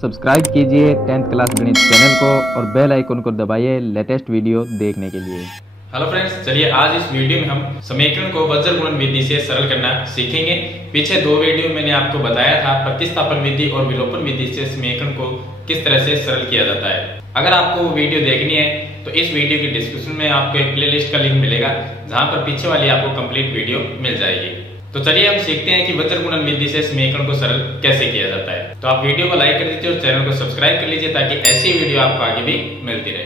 Subscribe कीजिए 10th class गणित channel को और बेल आइकन को दबाइए लेटेस्ट वीडियो देखने के लिए। हेलो फ्रेंड्स, चलिए आज इस वीडियो में हम समीकरण को वज्र गुणन विधि से सरल करना सीखेंगे। पीछे दो वीडियो मैंने आपको बताया था प्रतिस्थापन विधि और विलोपन विधि से समीकरण को किस तरह से सरल किया जाता है। अगर आपको वो वीडियो देखनी है तो इस वीडियो के डिस्क्रिप्शन में आपको एक प्लेलिस्ट का लिंक मिलेगा, जहां पर पीछे वाली आपको कंप्लीट वीडियो मिल जाएगी। तो चलिए हम सीखते हैं कि वज्र गुणन विधि से समीकरण को सरल कैसे किया जाता है। तो आप वीडियो को लाइक कर दीजिए और चैनल को सब्सक्राइब कर लीजिए ताकि ऐसी वीडियो आपको आगे भी मिलती रहे।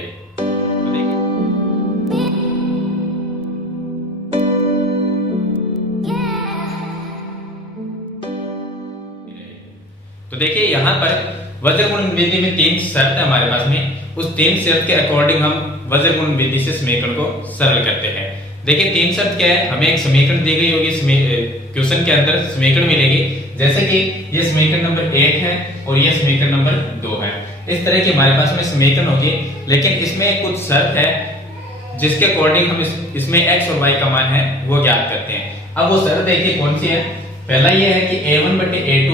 तो देखिए यहाँ पर वज्र गुणन विधि में तीन शर्त है हमारे पास में। उस तीन शर्त के अकॉर्डिंग हम वज्र गुणन विधि से समीकरण को सरल करते हैं। देखिए तीन शर्त क्या है, हमें एक समीकरण दी गई होगी, क्वेश्चन के अंदर समीकरण मिलेगी, जैसे कि ये समीकरण नंबर 1 है और ये समीकरण नंबर 2 है। इस तरह की हमारे पास में समीकरण होगी, लेकिन इसमें कुछ शर्त है जिसके अकॉर्डिंग हम इसमें x और y का मान है वो ज्ञात करते हैं। अब वो शर्त देखिए कौन सी है। पहला ये है कि a1 बटे a2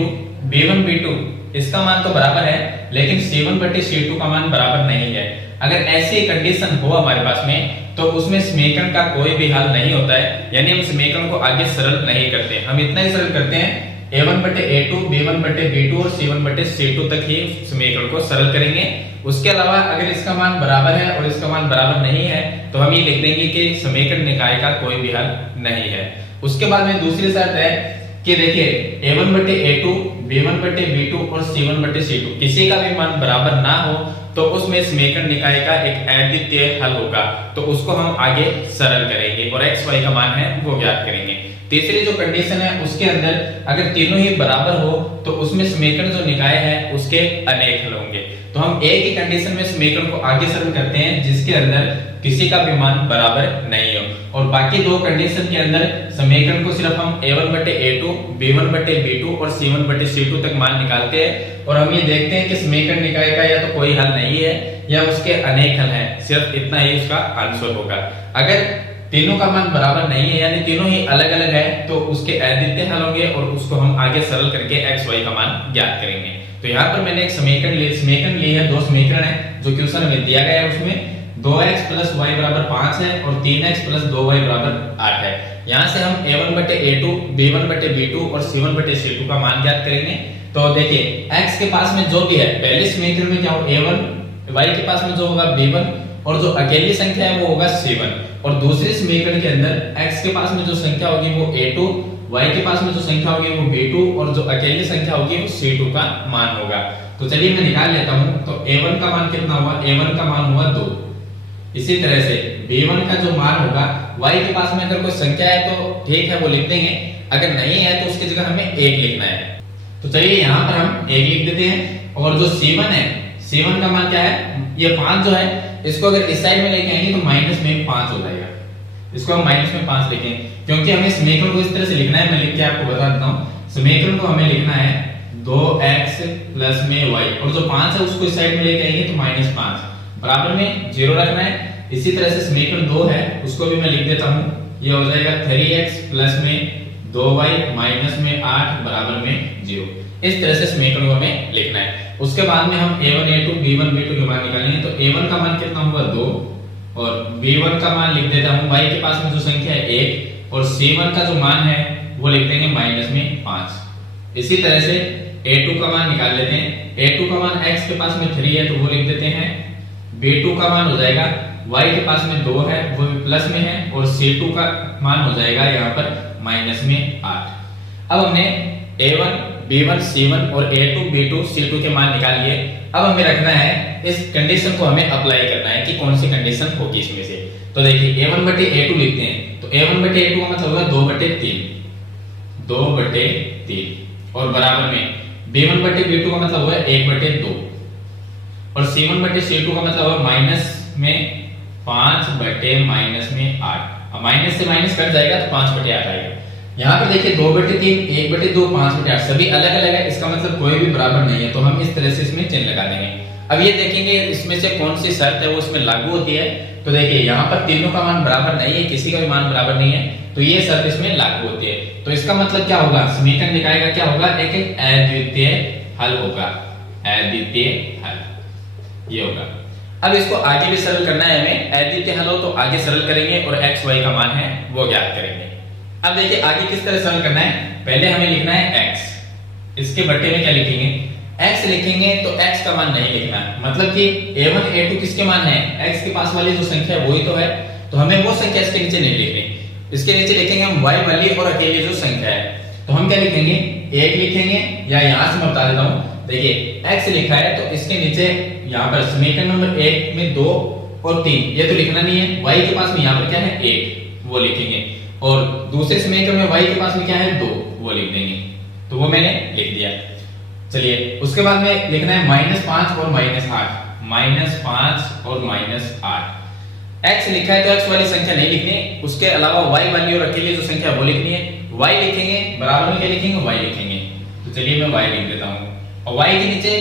b1 b2 इसका मान तो बराबर है, लेकिन c1 बटे c2 का मान बराबर नहीं है। अगर ऐसी कंडीशन हो हमारे पास में तो उसमें समीकरण का कोई भी हल नहीं होता है, यानी हम समीकरण को आगे सरल नहीं करते। हम इतना ही सरल करते हैं a1 बटे a2 b1 बटे b2 और c1 बटे c2 तक ही समीकरण को सरल करेंगे। उसके अलावा अगर इसका मान बराबर है और इसका मान बराबर नहीं है तो हम ये लिख देंगे कि समीकरण निकाय का कोई भी हल नहीं है। उसके बाद में दूसरी शर्त है कि देखिए a1 बटे a2 b1 बटे b2 और c1 बटे c2 किसी का भी मान बराबर ना हो तो उसमें समीकरण निकाय का एक अद्वितीय हल होगा, तो उसको हम आगे सरल करेंगे और x y का मान है वो ज्ञात करेंगे। तीसरी जो कंडीशन है उसके अंदर अगर तीनों ही बराबर हो तो उसमें समीकरण जो निकाय है उसके अनेक हल होंगे। तो हम एक ही कंडीशन में समीकरण को आगे सरल करते हैं जिसके अंदर किसी का भी मान बराबर नहीं हो, और बाकी दो कंडीशन के अंदर समीकरण को सिर्फ हम a1 बटे a2 b1 बटे b2 और c1 बटे c2 तक मान निकालते हैं और हम ये देखते हैं कि समीकरण निकाय का या तो कोई हल नहीं है या उसके अनेक हल हैं, सिर्फ इतना ही उसका आंसर होगा। अगर तीनों का मान बराबर नहीं है यानी तीनों ही अलग अलग है तो उसके अद्वितीय हल होंगे और उसको हम आगे सरल करके x y का मान ज्ञात करेंगे। तो यहाँ पर मैंने एक समीकरण ली है, दो समीकरण है जो क्वेश्चन में दिया गया है। उसमें 2x प्लस y बराबर 5 है और 3x प्लस 2y बराबर 8 है। यहाँ से हम a1 बटे a2 b1 बटे b2 और c1 बटे c2 का मान ज्ञात करेंगे। तो देखिए x के पास में जो भी है, पहले समीकरण में क्या हो a1, y के पास में जो होगा b1 और जो अकेली संख्या है वो होगा c1, और दूसरे समीकरण के अंदर x के पास में जो संख्या होगी वो a2, y के पास में जो संख्या होगी वो b2 और जो अकेली संख्या होगी वो c2 का मान होगा। तो चलिए मैं निकाल लेता हूं। तो a1 का मान कितना हुआ, a1 का मान हुआ 2। इसी तरह से b1 का जो मान होगा, y के पास में अगर कोई संख्या है तो ठीक है वो लिख देंगे, अगर नहीं है तो उसकी जगह हमें 1 लिखना है। तो चलिए यहाँ पर हम 1 लिख देते हैं। और जो c1 है, c1 का मान क्या है, ये 5 जो है इसको अगर इस साइड में लेके आएंगे तो माइनस में 5 हो जाएगा। इसको हम माइनस में 5 लिखें क्योंकि हमें समीकरण को इस तरह से लिखना है। मैं लिख के आपको बता देता हूँ। समीकरण को हमें लिखना है 2x प्लस में y, और जो 5 है उसको इस साइड में लेके आएंगे तो माइनस 5, बराबर में 0 रखना है। इसी तरह से समीकरण 2 है उसको भी मैं लिख देता हूँ। ये हो जाएगा 3x प्लस में 2y माइनस में 8 बराबर में 0। इस तरह से समीकरण को हमें लिखना है। उसके बाद में हम a1 a2 b1 b2 के मान निकालेंगे। तो a1 का मान कितना होगा 2 और b1 का मान लिख देता हूँ, y के पास में जो संख्या है 1 और c1 का जो मान है वो लिख देंगे माइनस में 5। इसी तरह से a2 का मान निकाल लेते हैं। a2 का मान x के पास में 3 है तो वो लिख देते हैं। b2 का मान हो जाएगा, y के पास में 2 है वो भी प्लस में है, और c2 का मान हो जाएगा यहाँ पर माइनस में 8। अब हमने a1 b1 c1 और a2 b2 c2 के मान निकाल लिए। अब हमें रखना है इस कंडीशन को हमें अप्लाई करना है कि कौन सी कंडीशन होगी इसमें से। तो देखिए a1 बटे a2 लिखते हैं। तो a1 बटे a2 का मतलब होगा 2 बटे 3 और बराबर में b1 बटे b2 का मतलब होगा 1 बटे 2 और c1 बटे c2 का मतलब होगा माइनस में 5 बटे माइनस में 8। अब माइनस से माइनस कट जाएगा तो 5 बटे 8 आएगा। यहाँ पे देखिए 2 बटे 3 1 बटे 2 5 बटे 8 सभी अलग अलग है, इसका मतलब कोई भी बराबर नहीं है, तो हम इस तरह से इसमें चिन्ह लगा देंगे। अब ये देखेंगे इसमें से कौन सी शर्त है वो इसमें लागू होती है। तो देखिए यहाँ पर तीनों का मान बराबर नहीं है, किसी का भी मान बराबर नहीं है, तो ये शर्त इसमें लागू होती है। तो इसका मतलब क्या होगा, समीकरण निकाय का क्या होगा, एक अद्वितीय हल होगा। अद्वितीय हल, ये होगा। अब इसको आगे भी सरल करना है हमें, अद्वितीय हल हो तो आगे सरल करेंगे और x y का मान है वो ज्ञात करेंगे। अब देखिए आगे किस तरह सरल करना है, पहले हमें लिखना है x, इसके बट्टे में क्या लिखेंगे, x लिखेंगे तो x का मान नहीं लिखना, मतलब कि a1 a2 किसके मान है, x के पास वाली जो संख्या है वही तो है, तो हमें वो संख्या इसके नीचे नहीं लिखनी, इसके नीचे लिखेंगे हम y वाली और अकेली जो संख्या है, तो हम क्या लिखेंगे, 1 लिखेंगे, या यहां से मैं बता देता हूं, देखिए x लिखा है तो इसके नीचे यहाँ पर समीकरण नंबर 1 में 2 और 3 ये तो लिखना नहीं है, y के पास में यहाँ पर क्या है 1 वो लिखेंगे, और दूसरे समीकरण में y के पास में क्या है 2 वो लिख देंगे, तो वो मैंने लिख दिया। चलिए उसके बाद में लिखना है -5 और -8, -5 और -8, x लिखा है तो x वाली संख्या नहीं लिखनी, उसके अलावा y वाली और अकेली जो संख्या वो लिखनी है, y लिखेंगे बराबर में क्या लिखेंगे y लिखेंगे, तो चलिए मैं y लिख देता हूँ, और y के नीचे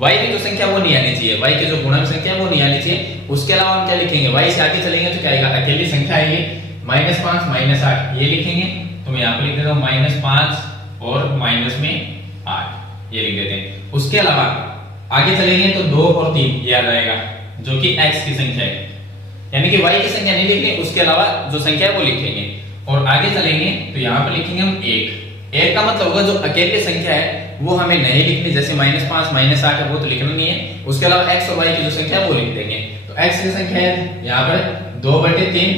y की जो संख्या वो नहीं आनी चाहिए, y की जो गुणन संख्या वो नहीं आनी चाहिए, उसके अलावा हम क्या लिखेंगे, y से आगे चलेंगे तो क्या आएगा, अकेली संख्या आएगी -5 -8 ये लिखेंगे, तो मैं यहाँ पे लिख देता हूँ -5 और -8 ये लिख देते हैं। उसके अलावा आगे चलेंगे तो 2 और 3 याद रहेगा जो कि x की संख्या है, यानी कि y की संख्या नहीं लिखनी, उसके अलावा जो संख्या है वो लिखेंगे, और आगे चलेंगे तो यहाँ पर लिखेंगे हम 1 का मतलब होगा जो अकेली संख्या है वो हमें नहीं लिखनी, जैसे -5 -8 है वो तो लिखना नहीं है, उसके अलावा x और y की जो संख्या है वो लिख देंगे, तो x की संख्या है यहाँ पर 2/3,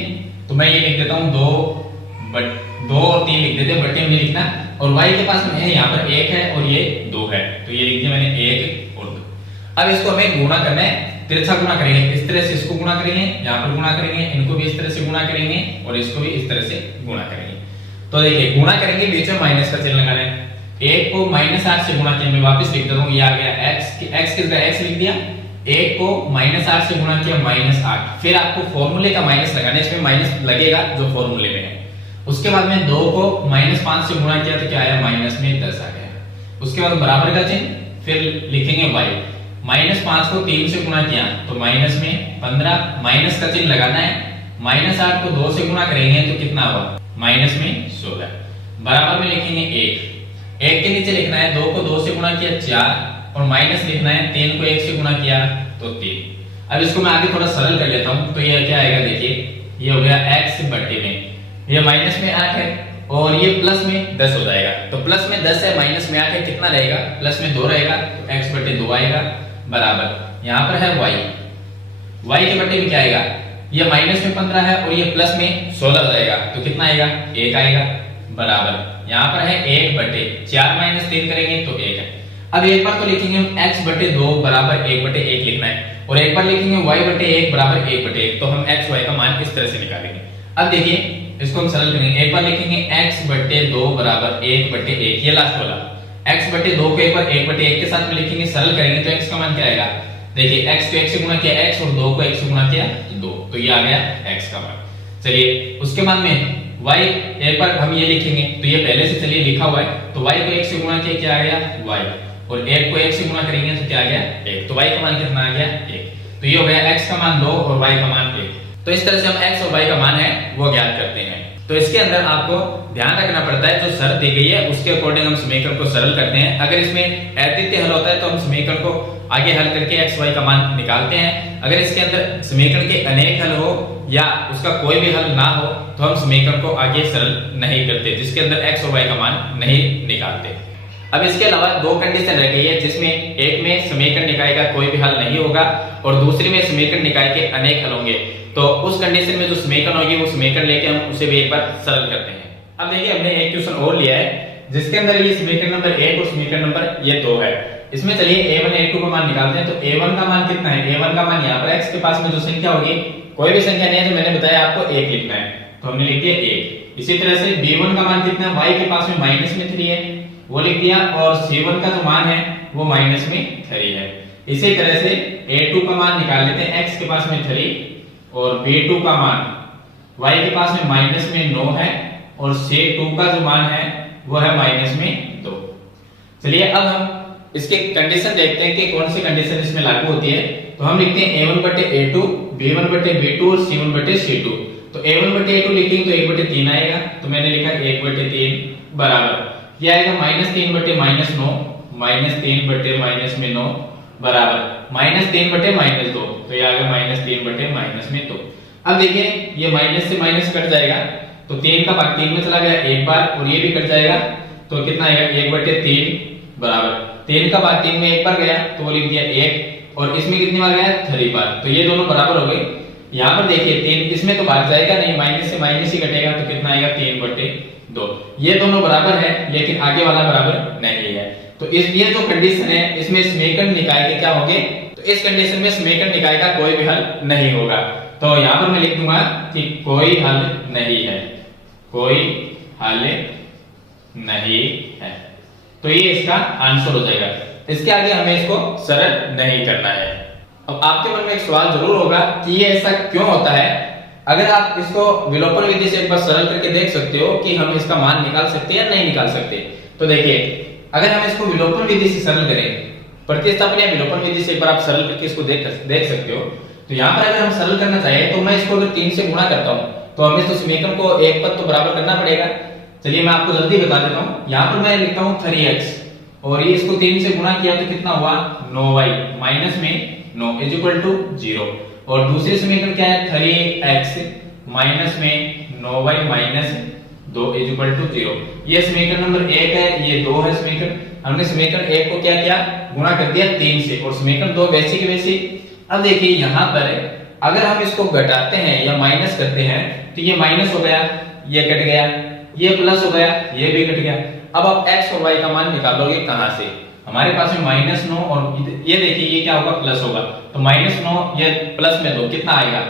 तो मैं ये लिख देता हूँ 2 और 3 लिख देते हैं, बट्टे में लिखना, और y के पास में है यहाँ पर 1 है और ये 2 है, तो ये लिख दिया मैंने 1 और 2। अब इसको हमें गुणा करना है, तिरछा गुणा करेंगे, इस तरह से इसको गुणा करेंगे, यहाँ पर गुणा करेंगे, इनको भी इस तरह से गुणा करेंगे और इसको भी इस तरह से गुणा करेंगे। तो देखिए गुणा करेंगे, बीच में माइनस का चिन्ह लगाना है, 1 को -8 से गुणा किया, मैं वापस लिख देता हूँ, ये आ गया x की जगह x लिख दिया, 1 को -8 से गुणा किया -8, फिर आपको फॉर्मूले का माइनस लगाना है, इसमें माइनस लगेगा जो फॉर्मूले में है। उसके बाद में 2 को -5 से गुणा किया तो क्या आया, -10 आ गया, उसके बाद बराबर का चिन्ह, फिर लिखेंगे y, -5 को 3 से गुणा किया तो -15, माइनस का चिन्ह लगाना है, -8 को 2 से गुणा करेंगे तो कितना हुआ, -16, बराबर में लिखेंगे 1 के नीचे लिखना है 2 को 2 से गुणा किया 4, और माइनस लिखना है 3 को 1 से गुणा किया तो 3। अब इसको मैं आगे थोड़ा सरल कर लेता हूं, तो ये क्या आएगा, देखिए ये हो गया x बट्टे में, ये माइनस में 8 है और ये प्लस में 10 हो जाएगा, तो प्लस में 10 है माइनस में 8 है, कितना रहेगा, प्लस में 2 रहेगा, तो x बट्टे 2 आएगा, बराबर यहाँ पर है y के बट्टे में क्या आएगा, ये माइनस में 15 है और ये प्लस में 16 हो जाएगा, तो कितना आएगा, 1 आएगा, बराबर यहाँ पर है 1 बट्टे 4 - 3 करेंगे तो 1 है। अब एक बार तो लिखेंगे हम x बटे 2 बराबर 1/1 लिखना है, और एक बार लिखेंगे y बटे 1 बराबर 1/1, तो हम x y का मान इस तरह से निकालेंगे। अब देखिए इसको हम सरल करेंगे, एक बार लिखेंगे x बटे 2 बराबर 1/1, ये लास्ट वाला, x बटे 2 को एक बार 1/1 के साथ में लिखेंगे, सरल करेंगे तो x का मान क्या आएगा, देखिए x को 1 से गुणा किया x और 2 को 1 से गुणा किया 2, तो ये आ गया x का मान। चलिए उसके बाद में y एक बार हम ये लिखेंगे, तो ये पहले से चलिए लिखा हुआ है, तो y को 1 से गुणा किया क्या आ गया y, और 1 को 1 से गुणा करेंगे तो क्या आ गया 1, तो y का मान कितना आ गया 1, तो ये हो गया x का मान 2 और y का मान 1। तो इस तरह से हम x और y का मान है वो ज्ञात करते हैं। तो इसके अंदर आपको ध्यान रखना पड़ता है, जो शर्त दी गई है उसके अकॉर्डिंग हम समीकरण को सरल करते हैं। अगर इसमें अद्वितीय हल होता है तो हम समीकरण को आगे हल करके x y का मान निकालते हैं। अगर इसके अंदर समीकरण के अनेक हल हो या उसका कोई भी हल ना हो तो हम समीकरण को आगे सरल नहीं करते, जिसके अंदर x और y का मान नहीं निकालते। अब इसके अलावा दो कंडीशन रह गई है, जिसमें एक में समीकरण निकाय का कोई भी हल नहीं होगा और दूसरी में समीकरण निकाय के अनेक हल होंगे। तो उस कंडीशन में जो समीकरण होगी वो समीकरण लेके हम उसे भी एक बार सरल करते हैं। अब देखिए हमने एक क्वेश्चन और लिया है जिसके अंदर ये समीकरण नंबर 1 और समीकरण नंबर ये 2 है। इसमें चलिए a1 a2 का मान निकालते हैं। तो a1 का मान कितना है, a1 का मान यहाँ पर x के पास में जो संख्या होगी, कोई भी संख्या नहीं है तो मैंने बताया आपको 1 लिखना है, तो हमने लिख दिया 1। इसी तरह से b1 का मान कितना है, y के पास में माइनस में 3 है वो लिख दिया, और c1 का जो मान है वो माइनस में 3 है। इसी तरह से a2 का मान निकाल लेते हैं, x के पास में 3 और b2 का मान y के पास में माइनस में 9 है और c2 का जो मान है वो है माइनस में 2। चलिए अब हम इसके कंडीशन देखते हैं कि कौन सी कंडीशन इसमें लागू होती है। तो हम लिखते हैं a1 बटे a2, b1 बटे b2 और c1 बटे c2। तो a1 बटे a2 लिखेंगे तो 1 बटे 3 आएगा, तो मैंने लिखा 1 बटे 3 बराबर ये आएगा -3 बटे -9, -3 बटे -9 बराबर -3/-2, तो ये आ गया -3/-2। अब देखिए ये माइनस से माइनस कट जाएगा, तो 3 का भाग 3 में चला गया एक बार, और ये भी कट जाएगा, तो कितना आएगा 1/3 बराबर 3 का भाग 3 में एक बार गया, तो वो लिख दिया 1, और इसमें कितनी बार गया 3 बार, तो ये दोनों बराबर हो गए। यहाँ पर देखिए 3 इसमें तो भाग जाएगा नहीं, माइनस से माइनस ही कटेगा, तो कितना आएगा 3/2। ये दोनों बराबर है, लेकिन आगे वाला बराबर नहीं है, तो इस ये जो कंडीशन है इसमें समीकरण निकाय के क्या होंगे, तो इस कंडीशन में समीकरण निकाय का कोई भी हल नहीं होगा। तो यहाँ पर मैं लिख दूंगा कि कोई हल नहीं है, कोई हल नहीं है, तो ये इसका आंसर हो जाएगा। इसके आगे हमें इसको सरल नहीं करना है। अब आपके मन में एक सवाल जरूर होगा कि ये ऐसा क्यों होता है। अगर आप इसको विलोपन विधि से एक बार सरल करके देख सकते हो कि हम इसका मान निकाल सकते हैं या नहीं निकाल सकते। तो देखिए अगर हम इसको विलोपन विधि से सरल करें, प्रतिस्थापन या विलोपन विधि से एक बार आप सरल करके इसको देख सकते हो। तो यहाँ पर अगर हम सरल करना चाहें तो मैं इसको अगर 3 से गुणा करता हूँ, तो हमें तो समीकरण को एक पद तो बराबर करना पड़ेगा। चलिए मैं आपको जल्दी बता देता हूँ। यहाँ पर मैं लिखता हूँ 3x, और ये इसको 3 से गुणा किया तो कितना हुआ 9y माइनस में 9 इज इक्वल टू 0, और दूसरी समीकरण क्या है 3x माइनस में 9y minus 2 is equal to 0। ये समीकरण नंबर 1 है, ये 2 है समीकरण। हमने समीकरण 1 को क्या किया, गुणा कर दिया 3 से, और समीकरण 2 वैसी की वैसी। अब देखिए यहाँ पर अगर हम इसको घटाते हैं या माइनस करते हैं, तो ये माइनस हो गया, ये कट गया, ये प्लस हो गया, ये भी कट गया। अब आप x और y का मान निकालोगे कहां से, हमारे पास में -9 और ये देखिए ये क्या होगा प्लस होगा, तो -9 ये प्लस में 2 कितना आएगा,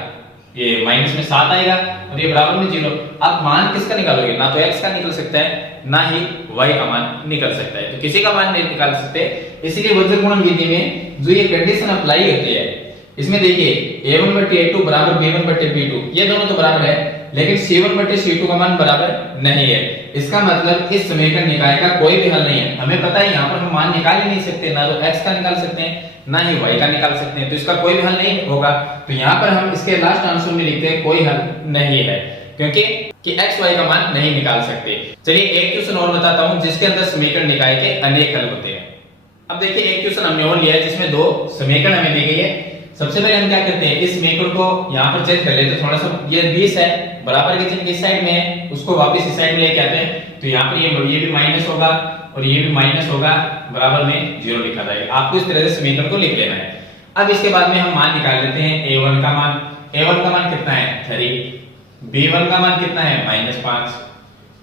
ये माइनस में 7 आएगा, और ये बराबर में 0। आप मान किसका निकालोगे, ना तो x का निकल सकता है ना ही y का मान निकल सकता है, तो किसी का मान नहीं निकाल सकते। इसीलिए वज्रगुणन विधि में जो ये कंडीशन अप्लाई होती है, इसमें देखिए a1/a2 बराबर b1/b2, ये दोनों तो बराबर है, लेकिन c1/c2 का मान बराबर नहीं है। इसका मतलब इस समीकरण निकाय का कोई भी हल नहीं है। हमें पता है यहाँ पर हम मान निकाल ही नहीं सकते, ना तो x का निकाल सकते हैं ना ही y का निकाल सकते हैं, तो इसका कोई भी हल नहीं होगा। तो यहाँ पर हम इसके लास्ट आंसर में लिखते हैं कोई हल नहीं है, क्योंकि कि x y का मान नहीं निकाल सकते। चलिए एक क्वेश्चन और बताता हूँ जिसके अंदर समीकरण निकाय के अनेक हल होते हैं। अब देखिए एक क्वेश्चन हमने और लिया है जिसमें 2 समीकरण हमें दी गई है। सबसे पहले हम क्या करते हैं, इस समीकरण को यहाँ पर चेक कर लेते हैं थोड़ा सा। ये 20 है, बराबर के चिन्ह किस साइड में है, उसको वापस इस साइड में लेके आते हैं, तो यहाँ पर ये भी माइनस होगा और ये भी माइनस होगा, बराबर में 0 लिखा जाएगा। आपको इस तरह से समीकरण को लिख लेना है। अब इसके बाद में हम मान निकाल लेते हैं। a1 का मान कितना है 3, b1 का मान कितना है -5,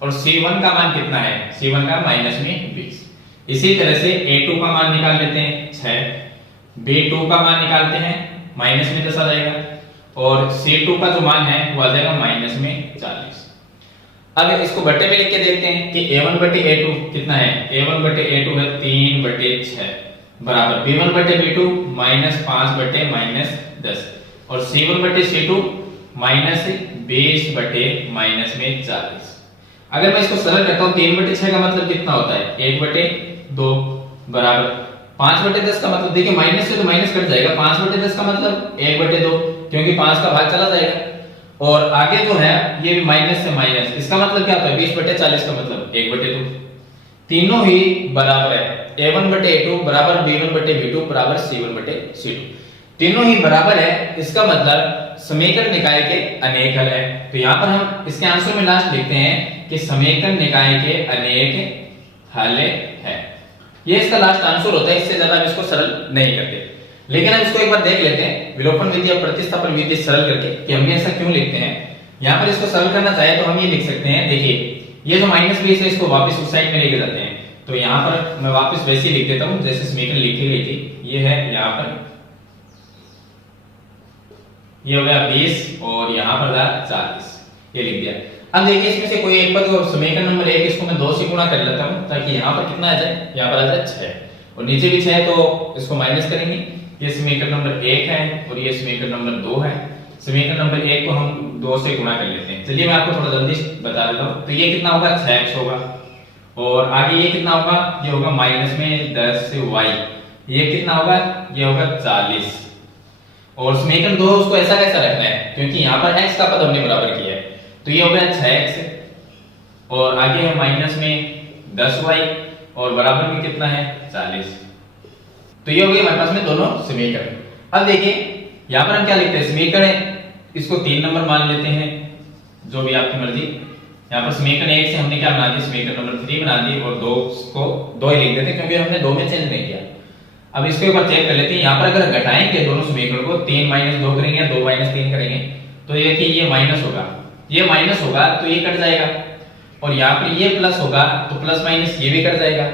और c1 का मान कितना है, c1 का माइनस में 20। इसी तरह से a2 का मान निकाल लेते हैं 6, b2 का मान निकालते हैं, माइनस में 10 आ जाएगा, और c2 का जो मान है वो आ जाएगा माइनस में 40। अब इसको बट्टे में लिख के देखते हैं कि a1/a2 कितना है, a1/a2 है 3/6 बराबर b1/b2 -5/-10, और c1/c2 -20/-40। अगर मैं इसको सरल करता हूं 3/6 का मतलब कितना होता है 1/2 बराबर 5/10 का मतलब देखिए माइनस से तो माइनस कट जाएगा, 5/10 का मतलब 1/2, क्योंकि 5 का भाग चला जाएगा, और आगे जो है ये भी माइनस से माइनस, इसका मतलब क्या होता है 20/40 का मतलब 1/2। तीनों ही बराबर है, a1/a2 बराबर b1/b2 बराबर c1/c2, तीनों ही बराबर है। इसका मतलब समीकरण निकाय के अनेक हल है। तो यहाँ पर हम इसके आंसर में लास्ट लिखते हैं कि समीकरण निकाय के अनेक हल है। ये इसका लास्ट आंसर होता है, इससे ज्यादा हम इसको सरल नहीं करते। लेकिन हम इसको एक बार देख लेते हैं विलोपन विधि या प्रतिस्थापन विधि सरल करके कि हम ऐसा क्यों लिखते हैं। यहाँ पर इसको सरल करना चाहे तो हम ये लिख सकते हैं, देखिए ये जो -20 है इसको वापस उस साइड में लेके जाते हैं, तो यहाँ पर मैं वापस वैसे ही लिख देता हूँ जैसे समीकरण लिखी गई थी। ये है यहाँ पर, ये हो गया 20 और यहाँ पर था 40, ये लिख दिया। अब देखिए इसमें से कोई एक पद को समीकरण नंबर 1 इसको मैं 2 से गुणा कर लेता हूँ ताकि यहाँ पर कितना आ जाए, यहाँ पर आ जाए 6 और नीचे भी 6, तो इसको माइनस करेंगे। ये समीकरण नंबर 1 है और ये समीकरण नंबर 2 है। समीकरण नंबर 1 को हम 2 से गुणा कर लेते हैं। चलिए मैं आपको थोड़ा जल्दी बता देता हूँ। तो ये कितना होगा 6x होगा, और आगे ये कितना होगा, ये होगा माइनस में 10y, ये कितना होगा, ये होगा 40। और समीकरण 2 उसको ऐसा कैसा रखना है क्योंकि यहाँ पर x का पद हमने बराबर किया है, तो ये हो गया 6x और आगे है माइनस में 10y और बराबर में कितना है 40। तो ये हो गई हमारे पास में दोनों समीकरण। अब देखिए यहाँ पर हम क्या लिखते हैं, समीकरण है इसको 3 नंबर मान लेते हैं, जो भी आपकी मर्जी। यहाँ पर समीकरण 1 से हमने क्या बना दी, समीकरण नंबर 3 बना दी, और 2 को 2 ही लिख देते क्योंकि हमने 2 में चेंज नहीं किया। अब इसके ऊपर चेक कर लेते हैं, यहाँ पर अगर घटाएंगे दोनों समीकरण को, 3 - 2 करेंगे, 2 - 3 करेंगे, तो ये देखिए ये माइनस होगा, ये माइनस होगा तो ये कट जाएगा, और यहाँ पर ये प्लस होगा तो प्लस माइनस ये भी कट जाएगा,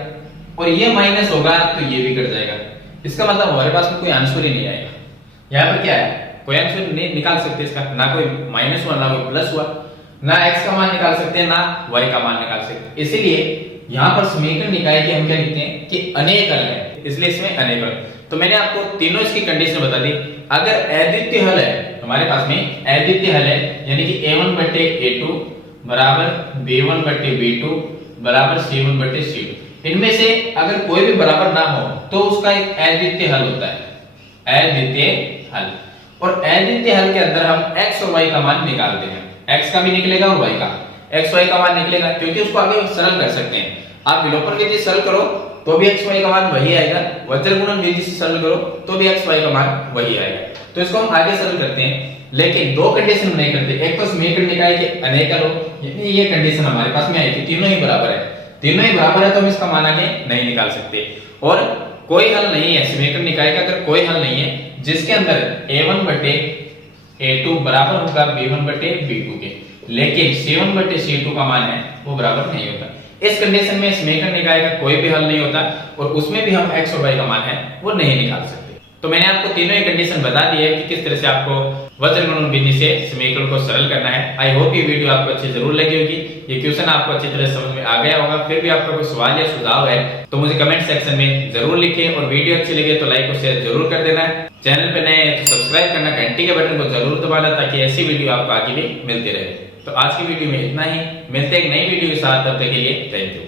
और ये माइनस होगा तो ये भी कट जाएगा। इसका मतलब हमारे पास में कोई आंसर ही नहीं आएगा। यहाँ पर क्या है, कोई आंसर नहीं निकाल सकते इसका, ना कोई माइनस हुआ ना कोई प्लस हुआ, ना x का मान निकाल सकते हैं ना y का मान निकाल सकते हैं। इसीलिए यहाँ पर समीकरण निकाय के हम क्या लिखते हैं कि अनेक हल है, इसलिए इसमें अनेक हल। तो मैंने आपको तीनों इसकी कंडीशन बता दी। अगर अद्वितीय हल है हमारे पास में, अद्वितीय हल है यानी कि a1/a2 बराबर b1/b2 बराबर c1/c2, इनमें से अगर कोई भी बराबर ना हो तो उसका एक अद्वितीय हल होता है, अद्वितीय हल। और अद्वितीय हल के अंदर हम x और y का मान निकालते हैं, x का भी निकलेगा और y का, x y का मान निकलेगा क्योंकि उसको आगे सरल कर सकते हैं। आप विलोपन विधि से सरल करो तो भी x y का मान वही आएगा, वज्र गुणन विधि से सरल करो तो भी x y का मान वही आएगा। तो इसको हम आगे सरल करते हैं, लेकिन दो कंडीशन नहीं करते। एक तो समीकरण निकाय के अनेक हल हो, यानी ये कंडीशन हमारे पास में आई थी, तीनों ही बराबर है, तीनों ही बराबर है तो हम इसका मान आगे नहीं निकाल सकते। और कोई हल नहीं है समीकरण निकाय का, अगर कोई हल नहीं है जिसके अंदर a1/a2 बराबर होगा b1/b2 के, लेकिन c1/c2 का मान है वो बराबर नहीं होता, इस कंडीशन में समीकरण निकाय का कोई भी हल नहीं होता, और उसमें भी हम x और y का मान है वो नहीं निकाल सकते। तो मैंने आपको तीनों ही कंडीशन बता दी है कि किस तरह से आपको वज्र गुणन विधि से समीकरण को सरल करना है। आई होप ये वीडियो आपको अच्छी जरूर लगी होगी, ये क्वेश्चन आपको अच्छी तरह समझ में आ गया होगा। फिर भी आपका कोई सवाल या सुझाव है तो मुझे कमेंट सेक्शन में जरूर लिखें, और वीडियो अच्छी लगे तो लाइक और शेयर जरूर कर देना। चैनल पे नए हैं तो सब्सक्राइब करना, घंटी के बटन को जरूर दबाना ताकि ऐसी वीडियो आपको आगे भी मिलती रहे। तो आज की वीडियो में इतना ही, मिलते हैं एक नई वीडियो के साथ, तब तक के लिए थैंक यू।